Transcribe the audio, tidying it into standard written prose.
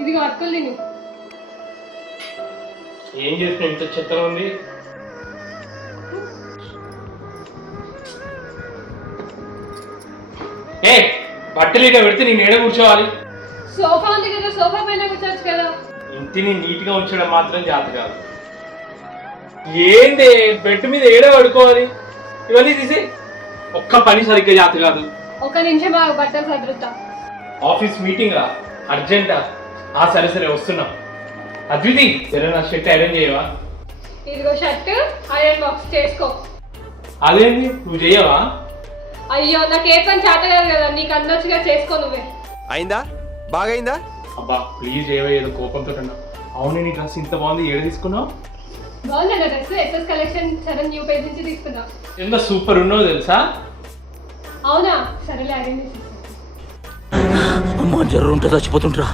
ఇది అక్కలు తిను. ఏం చేసిన ఇంత చెత్తగా ఉంది. ఏ బట్టలు ఇక పెడితే నేను ఏడ కూర్చోవాలి? సోఫా ఉంది కదా, సోఫా పైన కూర్చోవచ్చు కదా. ఇంటిని నీట్ గా ఉంచడం మాత్రం చేత కాదు. ఏంది బెడ్ మీద ఏడ పడుకోవాలి? ఇవన్నీ తీసే. ఒక్క పని సరిగ్గా చేత కాదు. ఒక నిమిషం ఆగు, బట్టలు సదురుతా. ఆఫీస్ మీటింగా? అర్జెంటా? సరే సరే వస్తున్నా. అద్వితి సరే నా షర్ట్ ఐరన్ చేయవా? ఇదిగో షర్ట్ ఐరన్ బాక్స్ చేసుకో. అదేంటి నువ్వు చేయవా? అయ్యో నాకు ఏ పని చేత కాదు కదా, నీకు అందొచ్చుగా చేసుకో నువ్వే. అయిందా? బాగైందా? అబ్బా ప్లీజ్ ఏవో ఏదో కోపంతో అన్నా. అవును నీ డ్రెస్ ఇంత బాగుంది, ఏడ తీసుకున్నావు? బాగుంది నా dress, SS collection 7 new page నుంచి తీసుకున్నా. ఎంత సూపర్ ఉన్నావు తెలుసా? అవునా, సరేలే ఐరన్ చేసి అమ్మ జర్రు ఉంటే చచ్చిపోతుంటరా.